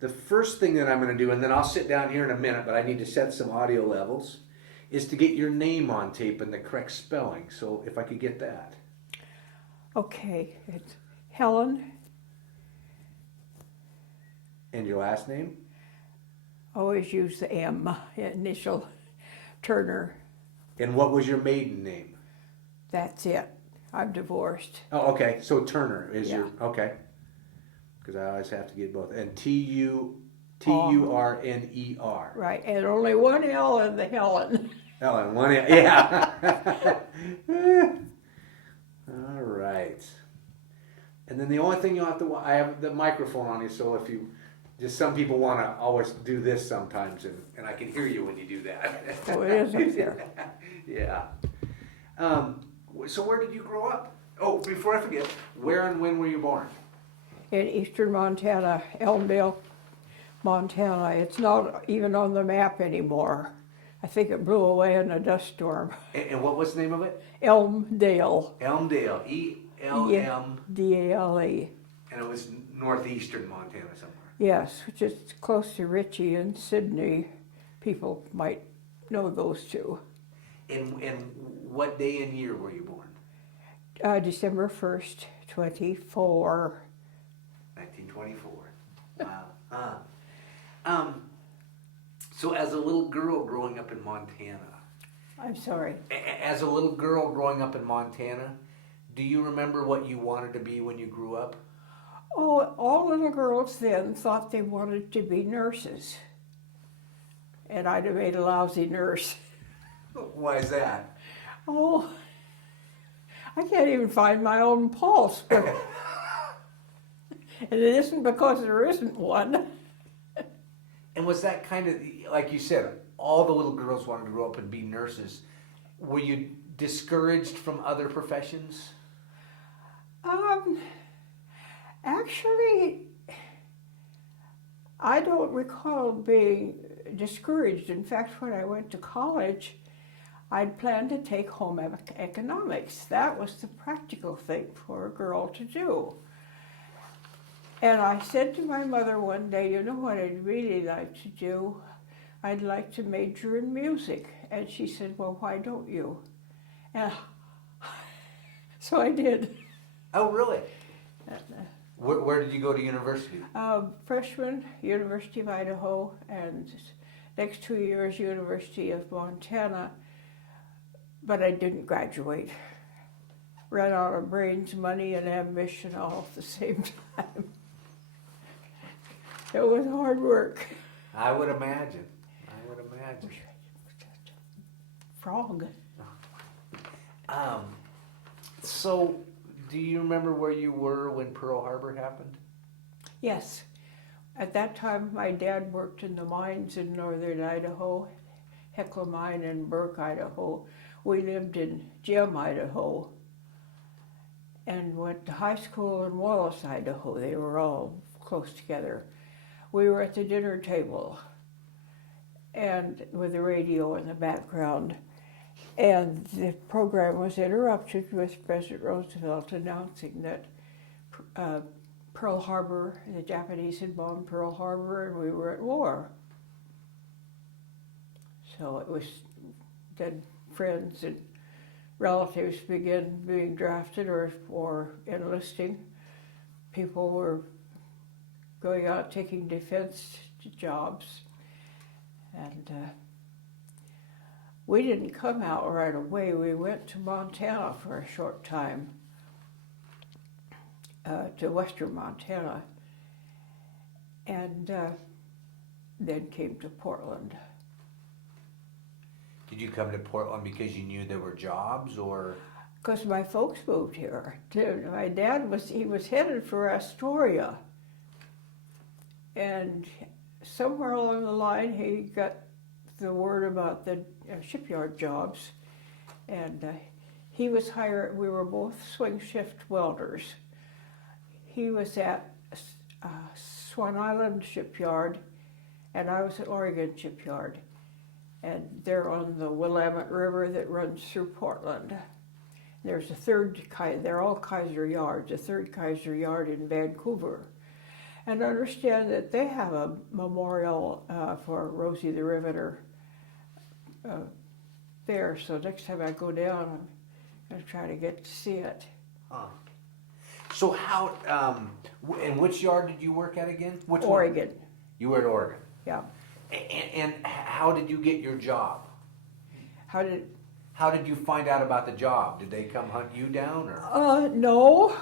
the first thing that I'm going to do, and then I'll sit down here in a minute, but I need to set some audio levels, is to get your name on tape and the correct spelling. So if I could get that. Okay, it's Helen. And your last name? Always use the M, initial, Turner. And what was your maiden name? That's it. I'm divorced. Oh, okay. So Turner is Yeah. your, okay. Because I always have to get both. And Turner. Right, and only one L in the Helen. Helen, one, yeah. All right. And then the only thing you'll have to, I have the microphone on you, so if you, just some people want to always do this sometimes, and I can hear you when you do that. Oh, it is up there. Yeah. So where did you grow up? Oh, before I forget, where and when were you born? In eastern Montana, Elmdale, Montana. It's not even on the map anymore. I think it blew away in a dust storm. And what was the name of it? Elmdale. Elmdale, E-L-M. D-A-L-E. And it was northeastern Montana somewhere. Yes, which is close to Ritchie and Sydney. People might know those two. And what day and year were you born? December 1st, 24. 1924. Wow. So as a little girl growing up in Montana, I'm sorry. as a little girl growing up in Montana, do you remember what you wanted to be when you grew up? Oh, all little girls then thought they wanted to be nurses. And I'd have made a lousy nurse. Why is that? Oh, I can't even find my own pulse. But and it isn't because there isn't one. And was that kind of, like you said, all the little girls wanted to grow up and be nurses. Were you discouraged from other professions? Actually, I don't recall being discouraged. In fact, when I went to college, I'd planned to take home economics. That was the practical thing for a girl to do. And I said to my mother one day, you know what I'd really like to do? I'd like to major in music. And she said, well, why don't you? And so I did. Oh, really? Where did you go to university? Freshman, University of Idaho, and next 2 years, University of Montana. But I didn't graduate. Ran out of brains, money, and ambition all at the same time. It was hard work. I would imagine. Frog. So, do you remember where you were when Pearl Harbor happened? Yes. At that time, my dad worked in the mines in northern Idaho, Hecla Mine in Burke, Idaho. We lived in Gem, Idaho, and went to high school in Wallace, Idaho. They were all close together. We were at the dinner table, and with the radio in the background, and the program was interrupted with President Roosevelt announcing that Pearl Harbor, the Japanese had bombed Pearl Harbor, and we were at war. So it was then friends and relatives began being drafted or enlisting. People were going out taking defense jobs. And we didn't come out right away. We went to Montana for a short time, to western Montana, and then came to Portland. Did you come to Portland because you knew there were jobs, or? Because my folks moved here. My dad was headed for Astoria. And somewhere along the line, he got the word about the shipyard jobs. And he was hired, we were both swing shift welders. He was at Swan Island Shipyard, and I was at Oregon Shipyard. And they're on the Willamette River that runs through Portland. There's a third, they're all Kaiser yards, a third Kaiser yard in Vancouver. and understand that they have a memorial for Rosie the Riveter there. So next time I go down, I'm going to try to get to see it. Huh. So how, and which yard did you work at again? Which Oregon. One? You were at Oregon. Yeah. And how did you get your job? How did you find out about the job? Did they come hunt you down, or? No.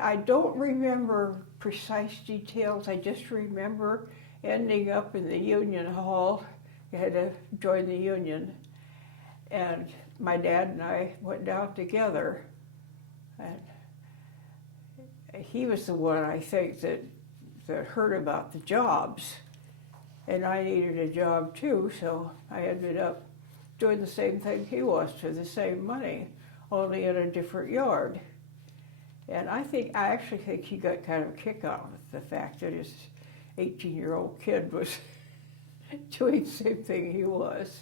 I don't remember precise details. I just remember ending up in the Union Hall. You had to join the Union. And my dad and I went down together. And he was the one, I think, that heard about the jobs. And I needed a job too, so I ended up doing the same thing he was for the same money, only in a different yard. And I actually think he got kind of a kick out of the fact that his 18-year-old kid was doing the same thing he was.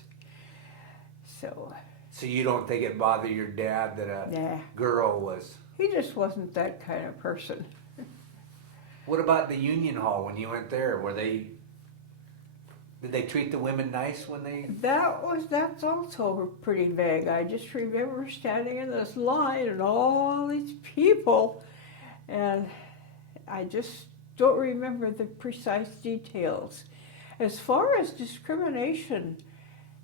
So you don't think it bothered your dad that a girl was? He just wasn't that kind of person. What about the Union Hall when you went there? Did they treat the women nice when they? That's also pretty vague. I just remember standing in this line and all these people, and I just don't remember the precise details. As far as discrimination,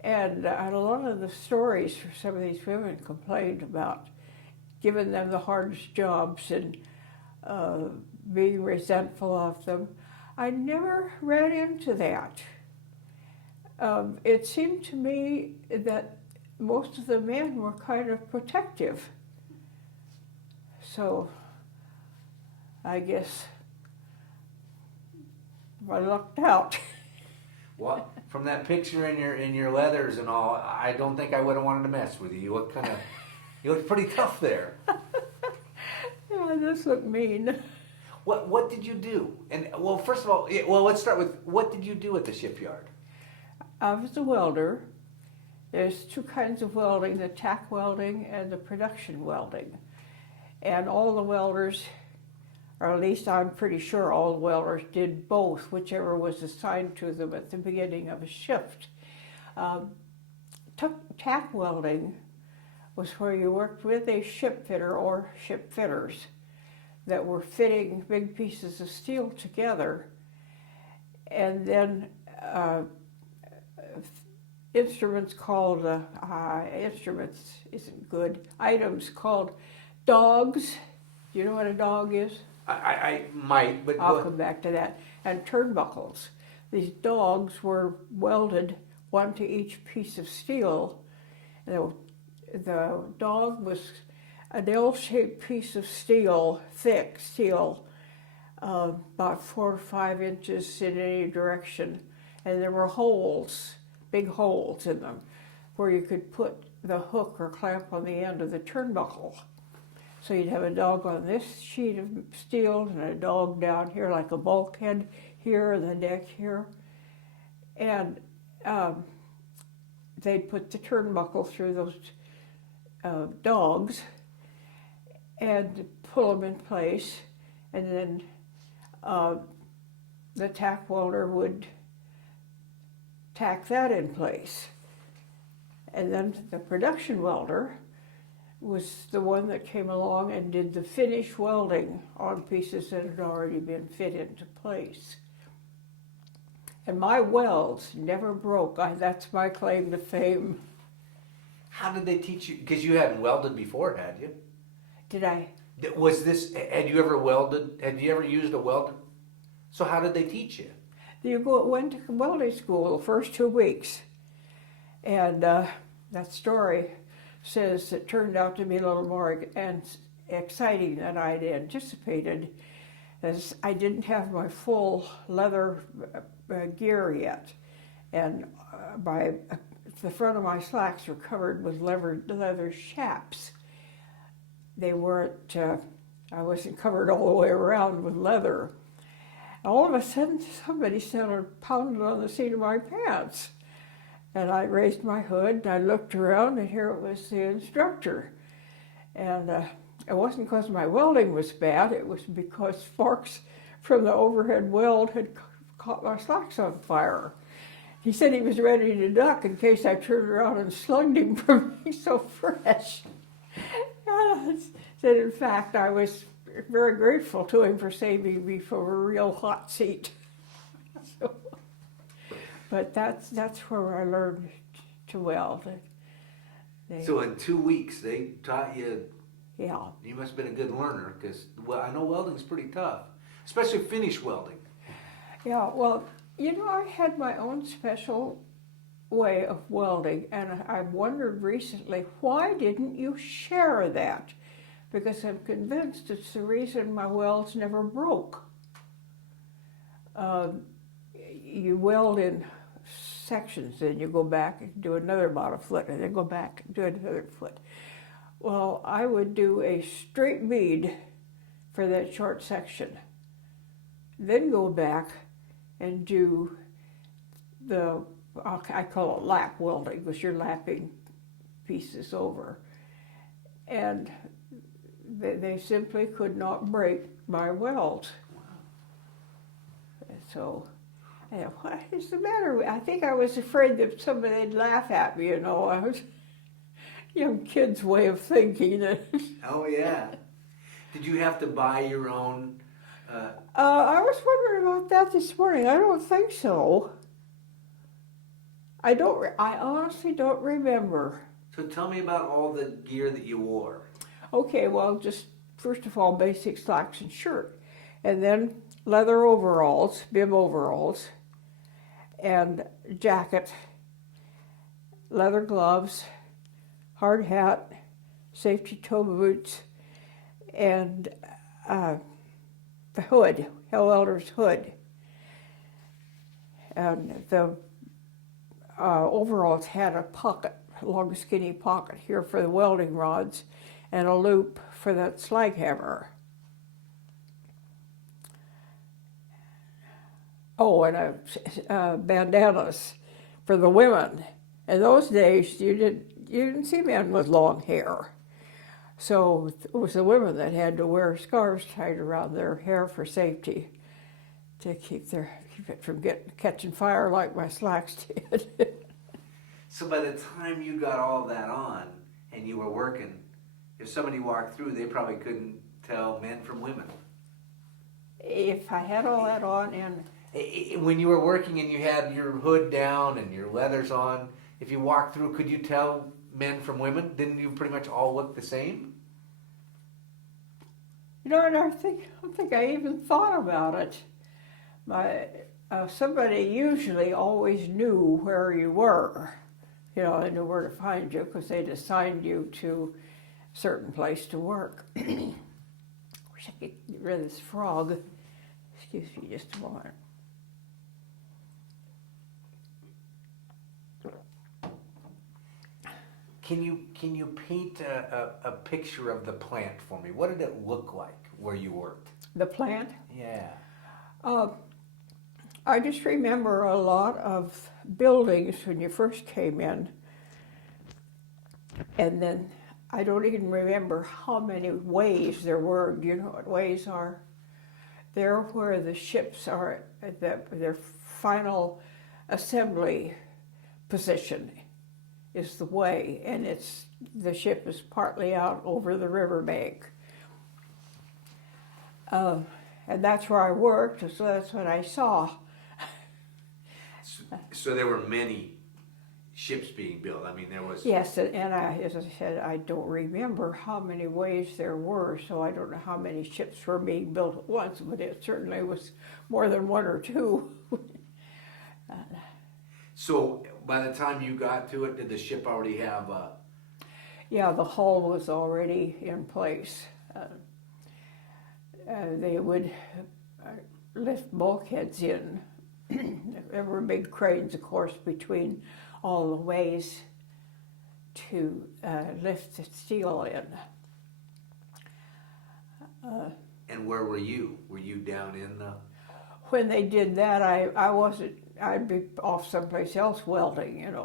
and a lot of the stories for some of these women complained about giving them the hardest jobs and being resentful of them, I never ran into that. It seemed to me that most of the men were kind of protective. So I guess I lucked out. Well, from that picture in your leathers and all, I don't think I would have wanted to mess with you. You look pretty tough there. Yeah, this looked mean. What did you do? And well, first of all, let's start with what did you do at the shipyard? I was a welder. There's two kinds of welding, the tack welding and the production welding. And all the welders, or at least I'm pretty sure all the welders, did both, whichever was assigned to them at the beginning of a shift. Tack welding was where you worked with a ship fitter or ship fitters that were fitting big pieces of steel together, and then instruments called, instruments isn't good, items called dogs. Do you know what a dog is? I might, but I'll come back to that. And turnbuckles. These dogs were welded one to each piece of steel. And the dog was an L-shaped piece of steel, thick steel, about 4 or 5 inches in any direction. And there were holes, big holes in them, where you could put the hook or clamp on the end of the turnbuckle. So you'd have a dog on this sheet of steel and a dog down here like a bulkhead here, the neck here. And they'd put the turnbuckle through those dogs and pull them in place. And then the tack welder would tack that in place. And then the production welder was the one that came along and did the finish welding on pieces that had already been fit into place. And my welds never broke. That's my claim to fame. How did they teach you? Because you hadn't welded before, had you? Did I? Had you ever welded? Had you ever used a welder? So how did they teach you? You went to welding school the first 2 weeks. And that story says it turned out to be a little more exciting than I'd anticipated, as I didn't have my full leather gear yet. And the front of my slacks were covered with leather chaps. They weren't, I wasn't covered all the way around with leather. All of a sudden, somebody started pounding on the seat of my pants. And I raised my hood, and I looked around, and here it was the instructor. And it wasn't because my welding was bad, it was because sparks from the overhead weld had caught my slacks on fire. He said he was ready to duck in case I turned around and slugged him for being so fresh. And I said, in fact, I was very grateful to him for saving me from a real hot seat. But that's where I learned to weld. So in 2 weeks, they taught you. Yeah. You must have been a good learner, because I know welding's pretty tough, especially finish welding. Yeah, well, I had my own special way of welding, and I've wondered recently, why didn't you share that? Because I'm convinced it's the reason my welds never broke. You weld in sections, then you go back and do another about a foot, and then go back and do another foot. Well, I would do a straight bead for that short section, then go back and do I call it lap welding, because you're lapping pieces over. And they simply could not break my welds. So, what is the matter? I think I was afraid that somebody'd laugh at me, I was young kid's way of thinking. Oh, yeah. Did you have to buy your own? I was wondering about that this morning. I don't think so. I honestly don't remember. So tell me about all the gear that you wore. Okay, well, just first of all, basic slacks and shirt, and then leather overalls, bib overalls, and jacket, leather gloves, hard hat, safety toe boots, and the hood, Welder's hood. And the overalls had a pocket, a long skinny pocket here for the welding rods, and a loop for that slag hammer. Oh, and bandanas for the women. In those days, you didn't see men with long hair. So it was the women that had to wear scarves tied around their hair for safety, to keep it from catching fire like my slacks did. So by the time you got all that on and you were working, if somebody walked through, they probably couldn't tell men from women. If I had all that on, and when you were working and you had your hood down and your leathers on, if you walked through, could you tell men from women? Didn't you pretty much all look the same? I don't think I even thought about it. Somebody usually always knew where you were. They knew where to find you because they'd assigned you to a certain place to work. Wish I could get rid of this frog. Excuse me just a moment. Can you paint a picture of the plant for me? What did it look like where you worked? The plant? Yeah. I just remember a lot of buildings when you first came in, and then I don't even remember how many ways there were. Do you know what ways are? They're where the ships are at their final assembly position is the way, and the ship is partly out over the riverbank. And that's where I worked, so that's what I saw. So there were many ships being built. I mean, there was... Yes, and as I said, I don't remember how many ways there were, so I don't know how many ships were being built at once, but it certainly was more than one or two. So by the time you got to it, did the ship already have a... Yeah, the hull was already in place. They would lift bulkheads in. There were big cranes, of course, between all the ways to lift the steel in. And where were you? Were you down in the... When they did that, I wasn't, I'd be off someplace else welding, and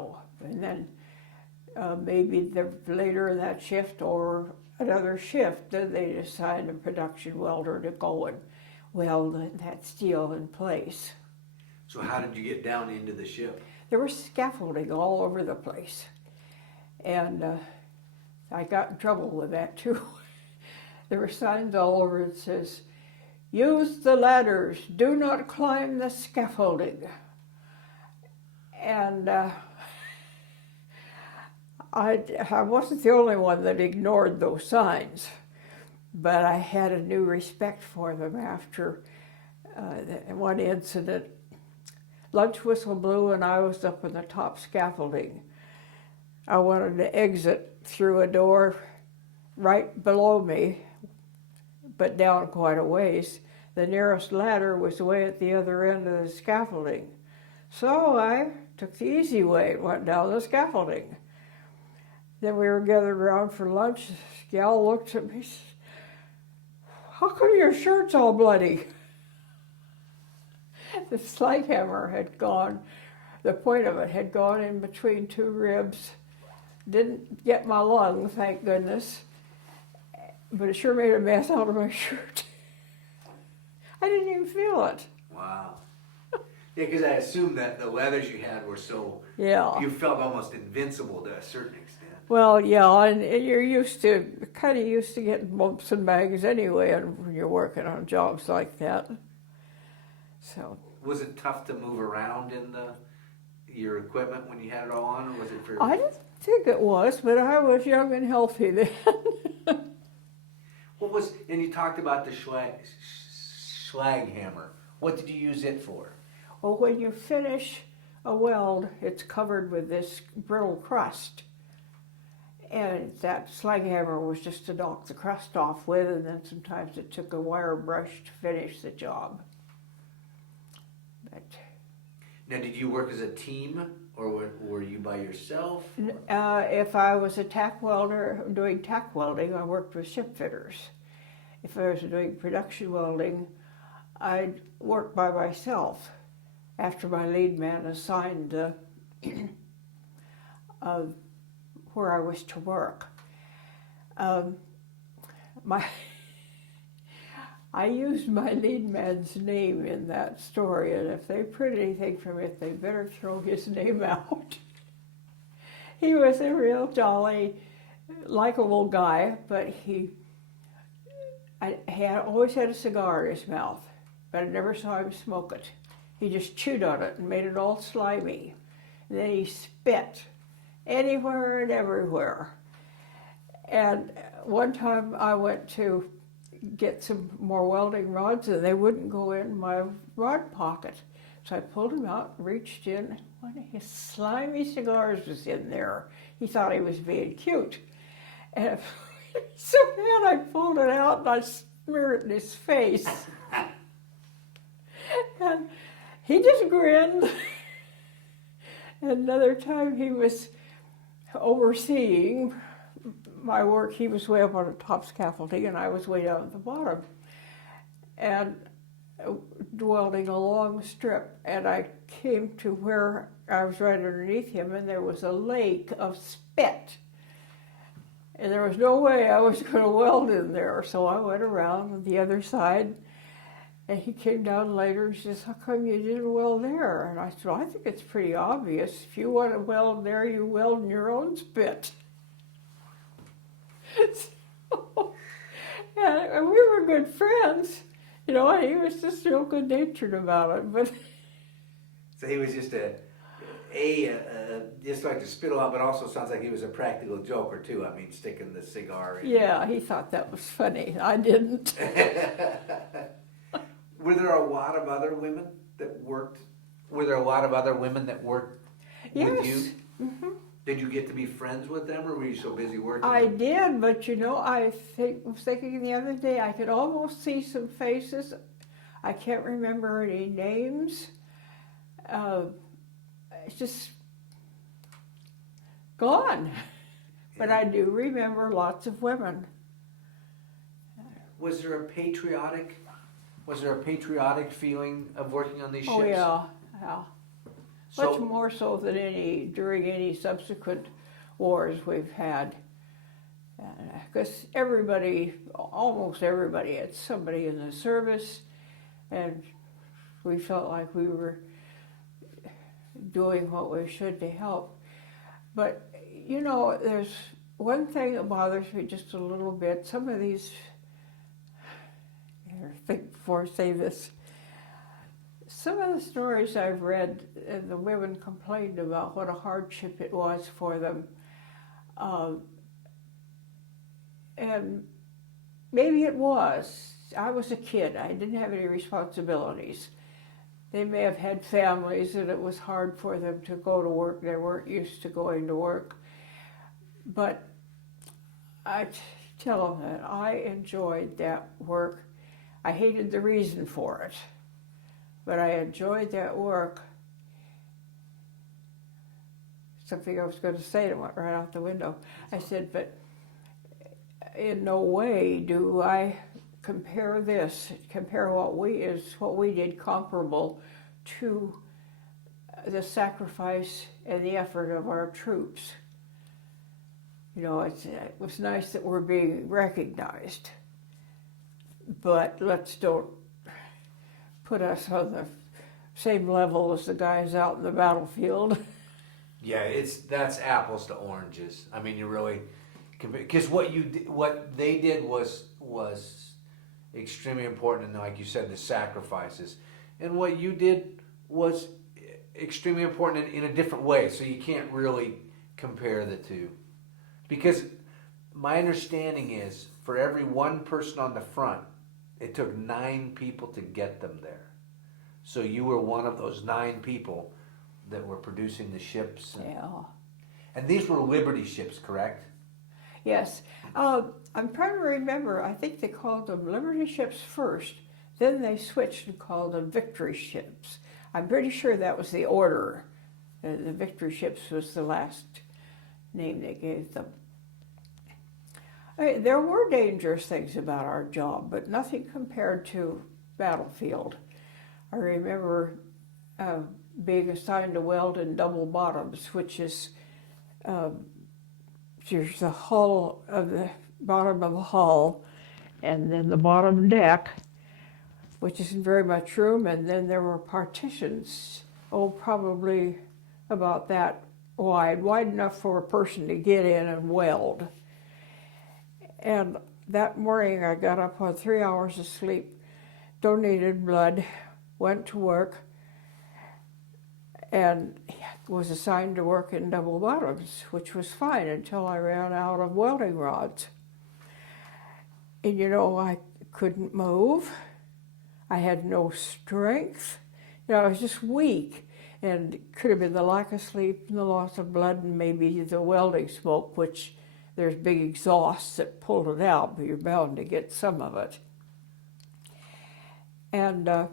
then maybe later in that shift or another shift, then they'd assign a production welder to go and weld that steel in place. So how did you get down into the ship? There was scaffolding all over the place. And I got in trouble with that too. There were signs all over that says, "Use the ladders, do not climb the scaffolding." And I wasn't the only one that ignored those signs, but I had a new respect for them after one incident. Lunch whistle blew and I was up on the top scaffolding. I wanted to exit through a door right below me, but down quite a ways. The nearest ladder was way at the other end of the scaffolding. So I took the easy way and went down the scaffolding. Then we were gathered around for lunch. This gal looked at me and said, "How come your shirt's all bloody?" The slide hammer had gone, the point of it had gone in between two ribs. Didn't get my lung, thank goodness, but it sure made a mess out of my shirt. I didn't even feel it. Wow. Yeah, because I assumed that the leathers you had were so, Yeah. you felt almost invincible to a certain extent. Well, yeah, and you're kind of used to getting bumps and bangs anyway when you're working on jobs like that. So. Was it tough to move around in your equipment when you had it all on, or was it for? I didn't think it was, but I was young and healthy then. And you talked about the slag hammer. What did you use it for? Well, when you finish a weld, it's covered with this brittle crust. And that slag hammer was just to knock the crust off with, and then sometimes it took a wire brush to finish the job. But Now, did you work as a team, or were you by yourself? if I was a tack welder doing tack welding, I worked with ship fitters. If I was doing production welding, I'd work by myself after my lead man assigned where I was to work. I used my lead man's name in that story, and if they print anything from it, they better throw his name out. He was a real jolly, likable guy, but he always had a cigar in his mouth, but I never saw him smoke it. He just chewed on it and made it all slimy. And then he spit anywhere and everywhere. And one time I went to get some more welding rods and they wouldn't go in my rod pocket. So I pulled them out, reached in, and one of his slimy cigars was in there. He thought he was being cute. And so bad I pulled it out and I smeared it in his face. And he just grinned. Another time he was overseeing my work. He was way up on the top scaffolding and I was way down at the bottom. And welding a long strip, and I came to where I was right underneath him and there was a lake of spit. And there was no way I was going to weld in there, so I went around on the other side. And he came down later and says, "How come you didn't weld there?" And I said, "Well, I think it's pretty obvious. If you want to weld there, you weld in your own spit." And we were good friends, you know, and he was just real good-natured about it. But So he was just just like to spit a lot, but also sounds like he was a practical joker too. I mean, sticking the cigar in. yeah, he thought that was funny. I didn't. Were there a lot of other women that worked? Were there a lot of other women that worked with you? Mm-hmm. Did you get to be friends with them, or were you so busy working? I did, but you know, I was thinking the other day, I could almost see some faces. I can't remember any names. It's just gone. But I do remember lots of women. Was there a patriotic feeling of working on these ships? Oh yeah, yeah. So, Much more so than during any subsequent wars we've had. Because everybody, almost everybody, had somebody in the service, and we felt like we were doing what we should to help. But, you know, there's one thing that bothers me just a little bit. Some of these, I think before I say this, some of the stories I've read, the women complained about what a hardship it was for them. And maybe it was. I was a kid. I didn't have any responsibilities. They may have had families and it was hard for them to go to work. They weren't used to going to work. But I tell them that I enjoyed that work. I hated the reason for it, but I enjoyed that work. Something I was going to say that went right out the window. I said, but in no way do I compare what we did comparable to the sacrifice and the effort of our troops. You know, it was nice that we're being recognized, but let's don't put us on the same level as the guys out in the battlefield. Yeah, that's apples to oranges. I mean, you really, because what they did was extremely important, and like you said, the sacrifices, and what you did was extremely important in a different way. So you can't really compare the two, because my understanding is for every one person on the front, it took 9 people to get them there. So you were one of those 9 people that were producing the ships. And these were Liberty ships, correct? Yes. I'm trying to remember. I think they called them Liberty ships first. Then they switched and called them Victory ships. I'm pretty sure that was the order. The Victory ships was the last name they gave them. I mean, there were dangerous things about our job, but nothing compared to battlefield. I remember being assigned to weld in double bottoms, which is there's the hull of the bottom of the hull, and then the bottom deck, which isn't very much room, and then there were partitions, probably about that wide enough for a person to get in and weld. And that morning I got up on 3 hours of sleep, donated blood, went to work, and was assigned to work in double bottoms, which was fine until I ran out of welding rods. And you know, I couldn't move. I had no strength. You know, I was just weak. And it could have been the lack of sleep and the loss of blood and maybe the welding smoke, which there's big exhausts that pulled it out, but you're bound to get some of it. And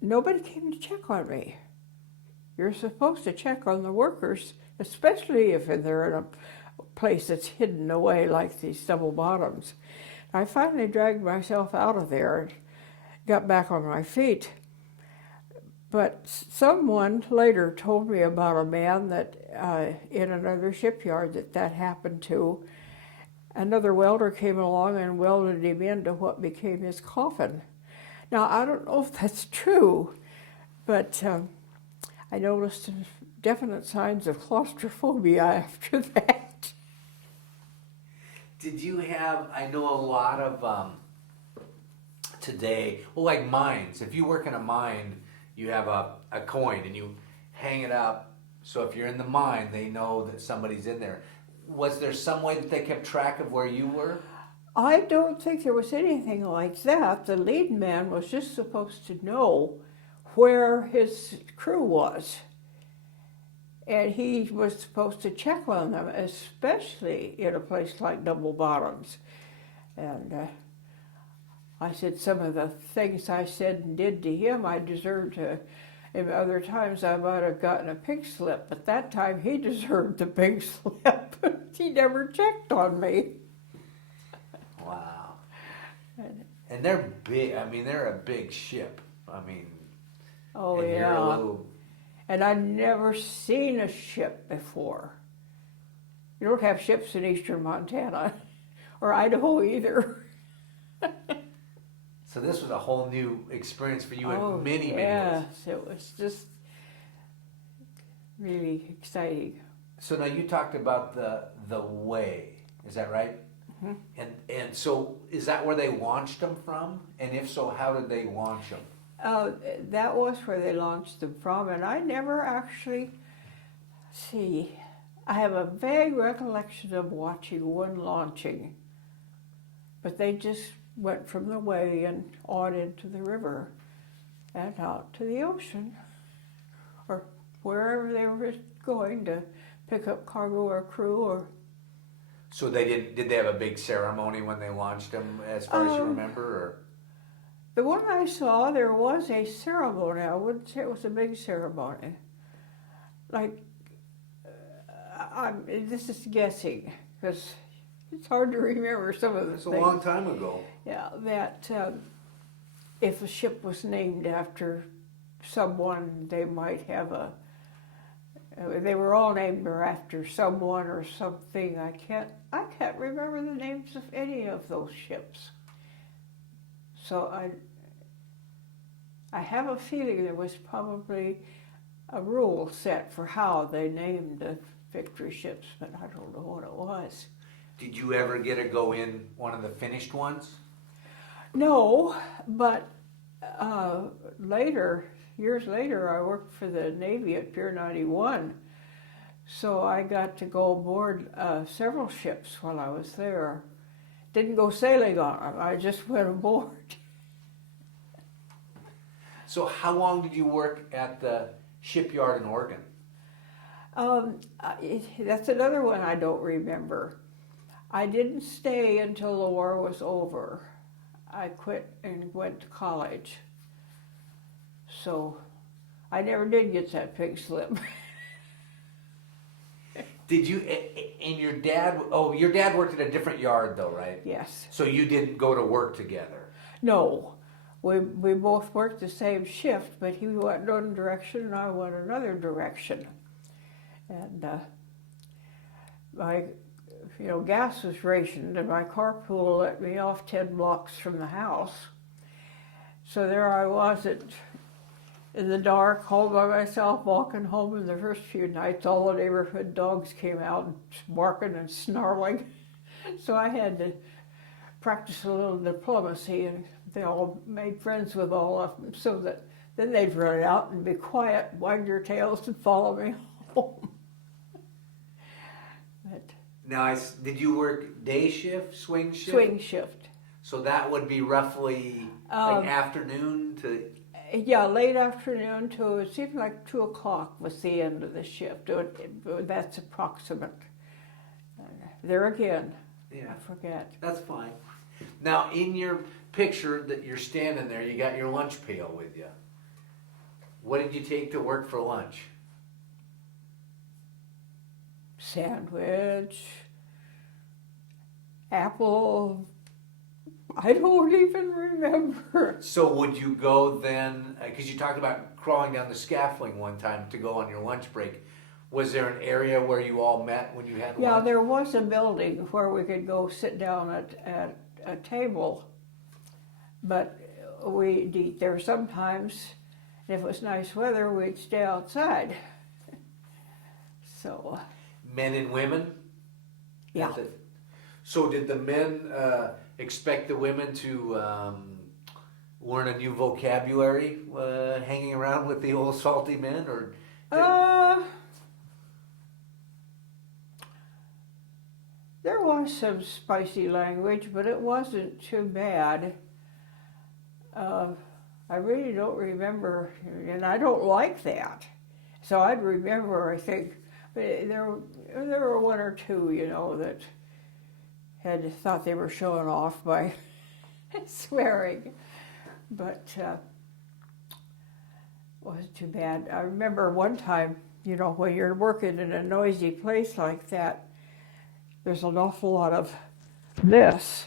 nobody came to check on me. You're supposed to check on the workers, especially if they're in a place that's hidden away like these double bottoms. I finally dragged myself out of there and got back on my feet. But someone later told me about a man that in another shipyard that happened to. Another welder came along and welded him into what became his coffin. Now, I don't know if that's true, but I noticed definite signs of claustrophobia after that. Did you have, I know a lot of today, well, like mines. If you work in a mine, you have a coin and you hang it up, so if you're in the mine, they know that somebody's in there. Was there some way that they kept track of where you were? I don't think there was anything like that. The lead man was just supposed to know where his crew was. And he was supposed to check on them, especially in a place like Double Bottoms. And I said some of the things I said and did to him, I deserved to. And other times I might have gotten a pink slip, but that time he deserved the pink slip. He never checked on me. Wow. And they're big. I mean, they're a big ship. I mean, oh and yeah. you're a little... And I'd never seen a ship before. You don't have ships in eastern Montana, or Idaho either. So this was a whole new experience for you in many ways. Yes, it was just really exciting. So now you talked about the way, is that right? Mm-hmm. And so is that where they launched them from? And if so, how did they launch them? That was where they launched them from, and I never actually, I have a vague recollection of watching one launching, but they just went from the way and on into the river and out to the ocean, or wherever they were going to pick up cargo or crew. Or so did they have a big ceremony when they launched them, as far as you remember? Or? The one I saw, there was a ceremony. I wouldn't say it was a big ceremony. Like, this is guessing, because it's hard to remember some of the It's things. a long time ago. Yeah, that if a ship was named after someone, they might have they were all named after someone or something. I can't remember the names of any of those ships. So I have a feeling there was probably a rule set for how they named the victory ships, but I don't know what it was. Did you ever get to go in one of the finished ones? No, but years later, I worked for the Navy at Pier 91, so I got to go aboard several ships while I was there. Didn't go sailing on them, I just went aboard. So how long did you work at the shipyard in Oregon? That's another one I don't remember. I didn't stay until the war was over. I quit and went to college. So I never did get that pink slip. Did you, and your dad worked at a different yard though, right? Yes. So you didn't go to work together? No. We both worked the same shift, but he went one direction and I went another direction. And my gas was rationed, and my carpool let me off 10 blocks from the house. So there I was in the dark, all by myself, walking home. And the first few nights, all the neighborhood dogs came out barking and snarling. So I had to practice a little diplomacy, and they all made friends with all of them, so that then they'd run out and be quiet, wag their tails, and follow me home. Now, did you work day shift, swing shift? Swing shift. So that would be roughly like afternoon to... Yeah, late afternoon to, it seemed like 2 o'clock was the end of the shift. That's approximate. There again, Yeah, I forget. that's fine. Now, in your picture that you're standing there, you got your lunch pail with you. What did you take to work for lunch? Sandwich, apple, I don't even remember. So would you go then, because you talked about crawling down the scaffolding one time to go on your lunch break. Was there an area where you all met when you had lunch? Yeah, there was a building where we could go sit down at a table, but we'd eat there sometimes. If it was nice weather, we'd stay outside. So... Men and women? Yeah. So did the men expect the women to learn a new vocabulary hanging around with the old salty men? Or there was some spicy language, but it wasn't too bad. I really don't remember, and I don't like that. So I'd remember, I think, but there were one or two, that had thought they were showing off by swearing, but wasn't too bad. I remember one time, when you're working in a noisy place like that, there's an awful lot of this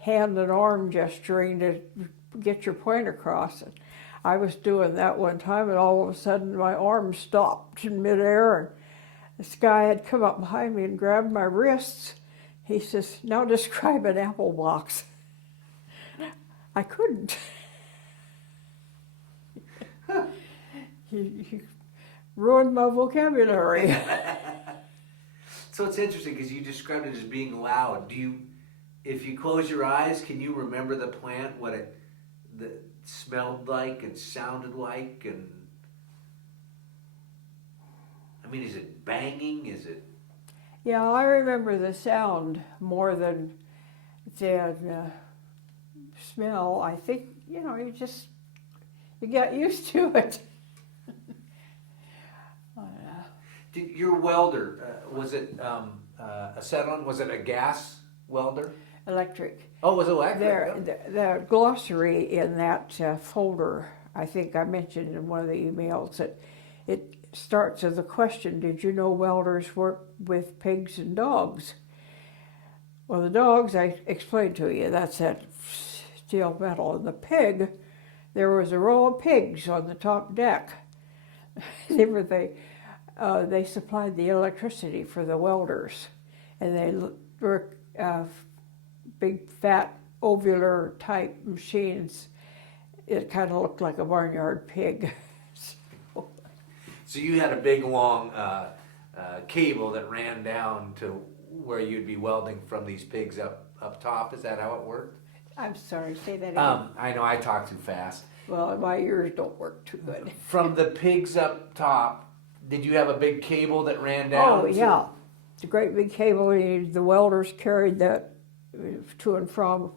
hand and arm gesturing to get your point across. I was doing that one time, and all of a sudden my arm stopped in midair, and this guy had come up behind me and grabbed my wrists. He says, "Now describe an apple box." I couldn't. He ruined my vocabulary. So it's interesting because you described it as being loud. If you close your eyes, can you remember the plant, what it smelled like and sounded like? And I mean, is it banging? Is it? Yeah, I remember the sound more than the smell. I think, you get used to it. Did your welder, was it acetylene? Was it a gas welder? Electric. Oh, it was electric. The glossary in that folder, I think I mentioned in one of the emails, that it starts with the question, did you know welders work with pigs and dogs? Well, the dogs, I explained to you, that's that steel metal. And the pig, there was a row of pigs on the top deck. They supplied the electricity for the welders. And they were big, fat, ovular type machines. It kind of looked like a barnyard pig. So you had a big, long cable that ran down to where you'd be welding from these pigs up top. Is that how it worked? I'm sorry, say that again. I know I talk too fast. Well, my ears don't work too good. From the pigs up top, did you have a big cable that ran down? Oh, yeah. It's a great big cable. The welders carried that to and from,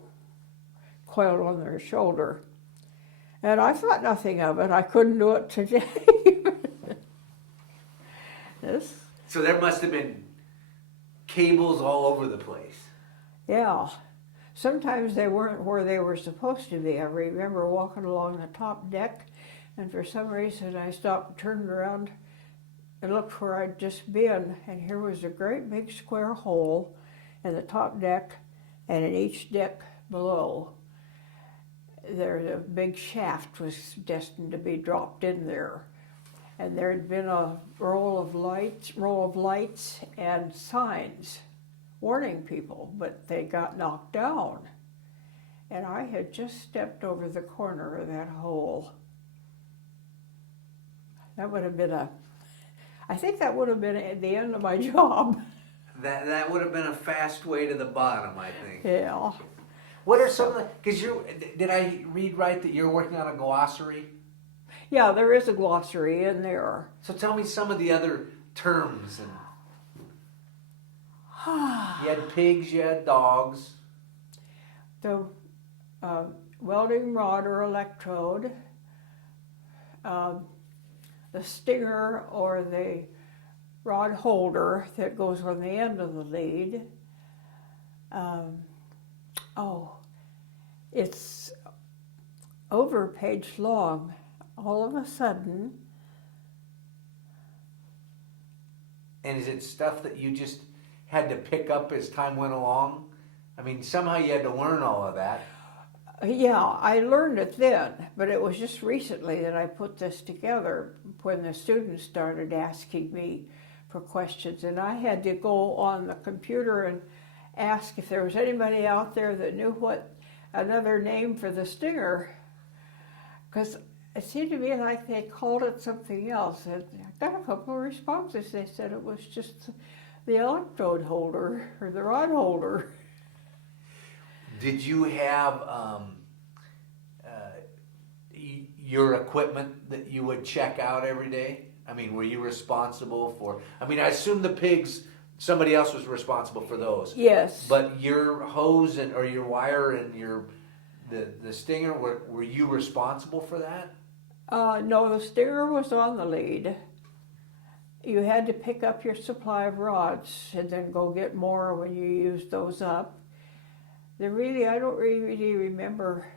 coiled on their shoulder. And I thought nothing of it. I couldn't do it today. So there must have been cables all over the place. Yeah. Sometimes they weren't where they were supposed to be. I remember walking along the top deck, and for some reason I stopped and turned around and looked where I'd just been, and here was a great big square hole in the top deck, and in each deck below, a big shaft was destined to be dropped in there. And there had been a row of lights and signs warning people, but they got knocked down. And I had just stepped over the corner of that hole. That would have been I think that would have been at the end of my job. That would have been a fast way to the bottom, I think. Yeah. What are some of the, because did I read right that you're working on a glossary? Yeah, there is a glossary in there. So tell me some of the other terms. You had pigs, you had dogs. The welding rod or electrode, the stinger or the rod holder that goes on the end of the lead. It's over a page long. All of a sudden. And is it stuff that you just had to pick up as time went along? I mean, somehow you had to learn all of that. Yeah, I learned it then, but it was just recently that I put this together when the students started asking me for questions, and I had to go on the computer and ask if there was anybody out there that knew what another name for the stinger, because it seemed to me like they called it something else. And I got a couple of responses. They said it was just the electrode holder or the rod holder. Did you have your equipment that you would check out every day? I mean, were you responsible for, I mean, I assume the pigs, somebody else was responsible for those. Yes. But your hose or your wire and the stinger, were you responsible for that? No, the stinger was on the lead. You had to pick up your supply of rods and then go get more when you used those up. I don't really remember.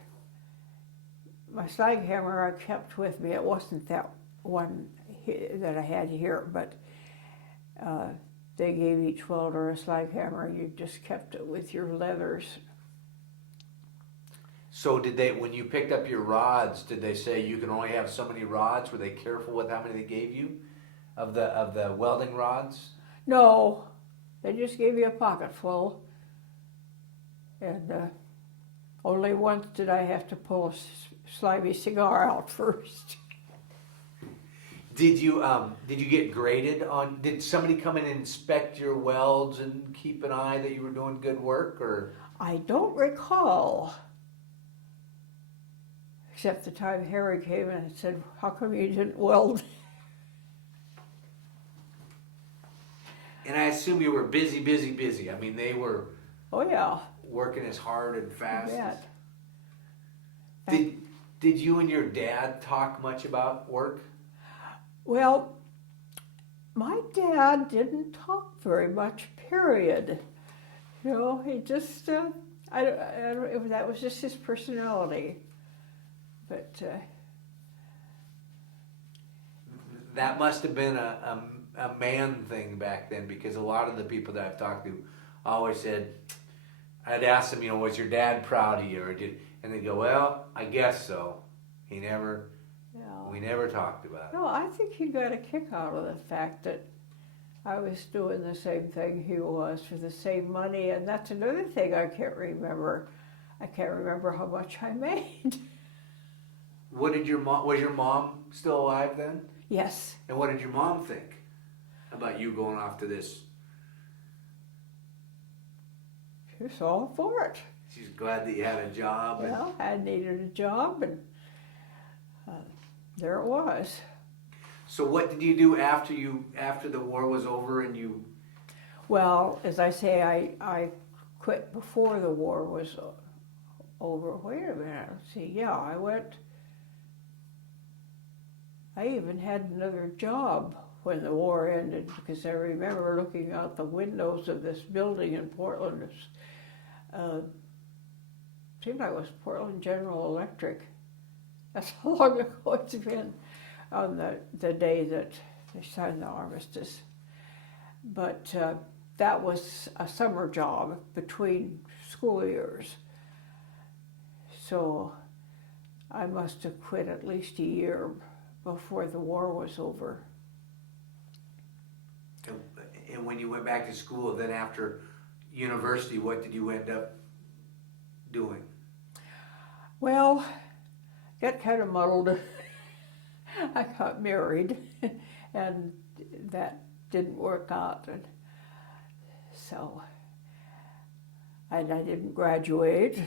My slag hammer I kept with me. It wasn't that one that I had here, but they gave each welder a slag hammer and you just kept it with your leathers. So did they, when you picked up your rods, did they say you can only have so many rods? Were they careful with how many they gave you of the welding rods? No, they just gave you a pocket full. And only once did I have to pull a slimy cigar out first. Did you get graded on? Did somebody come in and inspect your welds and keep an eye that you were doing good work, or? I don't recall, except the time Harry came in and said, "How come you didn't weld?" And I assume you were busy, busy, busy. I mean, they were. Oh yeah. Working as hard and fast. You bet. Did you and your dad talk much about work? Well, my dad didn't talk very much, period. You know, he just, I don't, that was just his personality. But that must have been a man thing back then, because a lot of the people that I've talked to always said, I'd ask them, you know, was your dad proud of you, or did? And they'd go, well, I guess so. We never talked about it. No, I think he got a kick out of the fact that I was doing the same thing he was for the same money, and that's another thing I can't remember. I can't remember how much I made. What did your mom? Was your mom still alive then? Yes. And what did your mom think about you going off to this? She was all for it. She's glad that you had a job. Well, I needed a job, and there it was. So what did you do after the war was over and you? Well, as I say, I quit before the war was over. Wait a minute. Let's see. Yeah, I even had another job when the war ended, because I remember looking out the windows of this building in Portland. It seemed like it was Portland General Electric. That's how long ago it's been, on the day that they signed the armistice. But that was a summer job between school years. So I must have quit at least a year before the war was over. And when you went back to school, then after university, what did you end up doing? Well, got kind of muddled. I got married, and that didn't work out. And so, and I didn't graduate.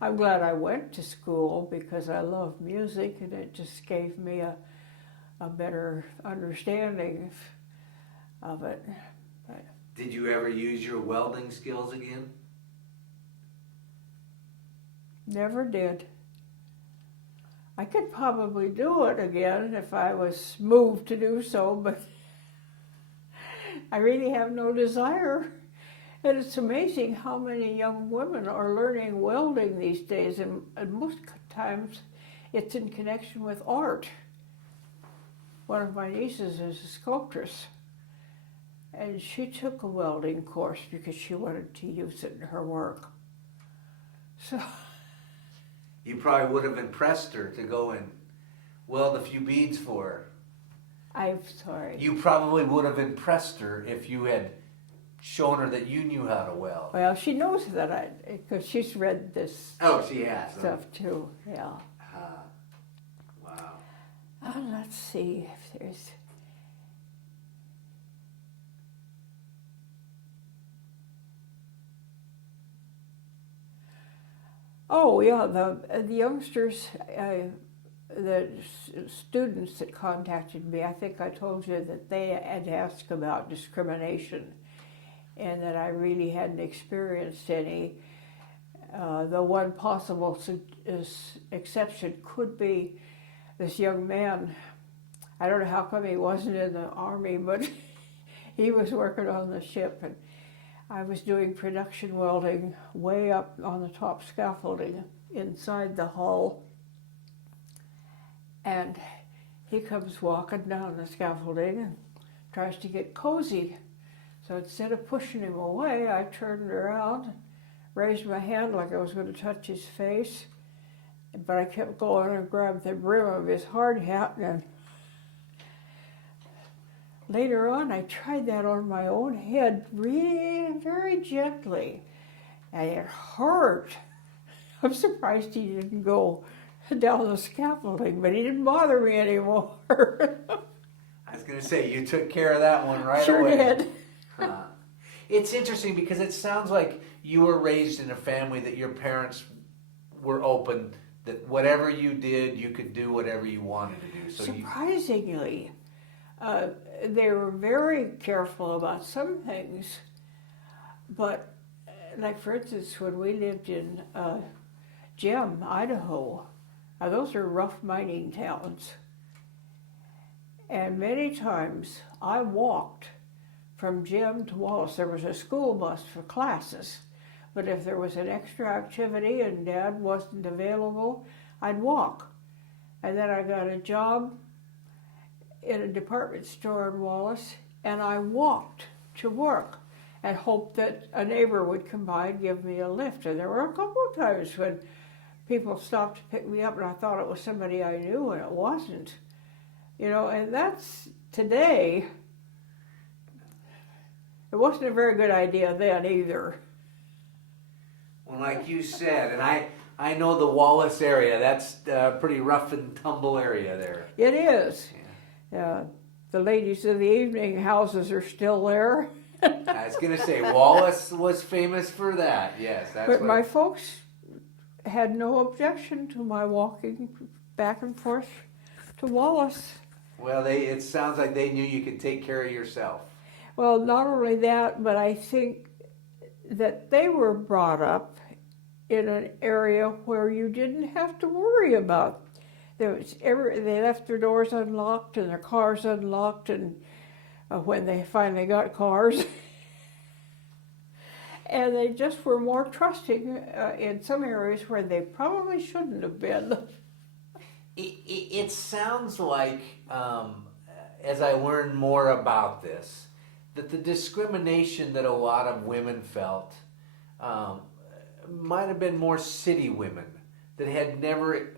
I'm glad I went to school because I love music, and it just gave me a better understanding of it. But did you ever use your welding skills again? never did. I could probably do it again if I was moved to do so, but I really have no desire. And it's amazing how many young women are learning welding these days, and most times it's in connection with art. One of my nieces is a sculptress, and she took a welding course because she wanted to use it in her work. So you probably would have impressed her to go and weld a few beads for her. I'm sorry. You probably would have impressed her if you had shown her that you knew how to weld. Well, she knows that because she's read this Oh, she has. stuff too, yeah. Wow. Let's see if there's... Oh, yeah, the youngsters, the students that contacted me, I think I told you that they had asked about discrimination and that I really hadn't experienced any. The one possible exception could be this young man. I don't know how come he wasn't in the Army, but he was working on the ship, and I was doing production welding way up on the top scaffolding inside the hull, and he comes walking down the scaffolding and tries to get cozy. So instead of pushing him away, I turned around, raised my hand like I was going to touch his face, But I kept going and grabbed the brim of his hard hat, and later on I tried that on my own head really very gently, and it hurt. I'm surprised he didn't go down the scaffolding, but he didn't bother me anymore. I was going to say, you took care of that one right Sure away. did. It's interesting because it sounds like you were raised in a family that your parents were open, that whatever you did, you could do whatever you wanted to do. So Surprisingly, they were very careful about some things, but like for instance, when we lived in Jim, Idaho, those are rough mining towns. And many times I walked from Jim to Wallace. There was a school bus for classes, but if there was an extra activity and Dad wasn't available, I'd walk. And then I got a job in a department store in Wallace, and I walked to work and hoped that a neighbor would come by and give me a lift. And there were a couple of times when people stopped to pick me up and I thought it was somebody I knew, and it wasn't. You know, and that's today. It wasn't a very good idea then either. Well, like you said, and I know the Wallace area. That's a pretty rough and tumble area there. It is. Yeah. The ladies of the evening houses are still there. I was going to say, Wallace was famous for that. Yes, that's But what... my folks had no objection to my walking back and forth to Wallace. Well, it sounds like they knew you could take care of yourself. Well, not only that, but I think that they were brought up in an area where you didn't have to worry about. They left their doors unlocked and their cars unlocked, and when they finally got cars. And they just were more trusting in some areas where they probably shouldn't have been. It sounds like, as I learn more about this, that the discrimination that a lot of women felt might have been more city women that had never,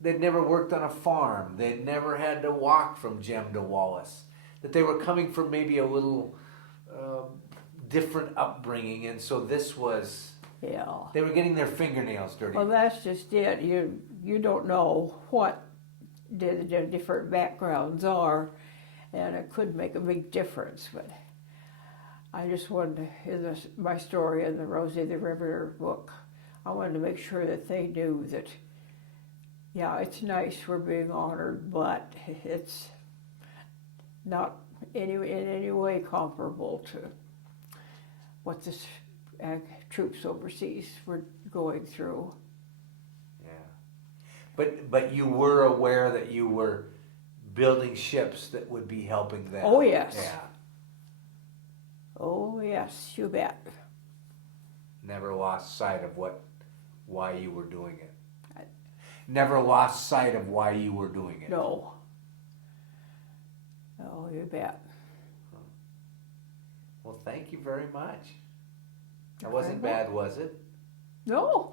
they'd never worked on a farm, they'd never had to walk from Jem to Wallace, that they were coming from maybe a little different upbringing, and so this was, they were getting their fingernails dirty. Well, that's just it. You don't know what the different backgrounds are, and it could make a big difference. But I just wanted to, in my story in the Rosie the Riveters book, I wanted to make sure that they knew that, yeah, it's nice we're being honored, but it's not in any way comparable to what the troops overseas were going through. Yeah, but you were aware that you were building ships that would be helping them. Oh yes. Yeah. Oh yes, you bet. Never lost sight of why you were doing it. Never lost sight of why you were doing it. No. Oh, you bet. Well, thank you very much. That wasn't bad, was it? No.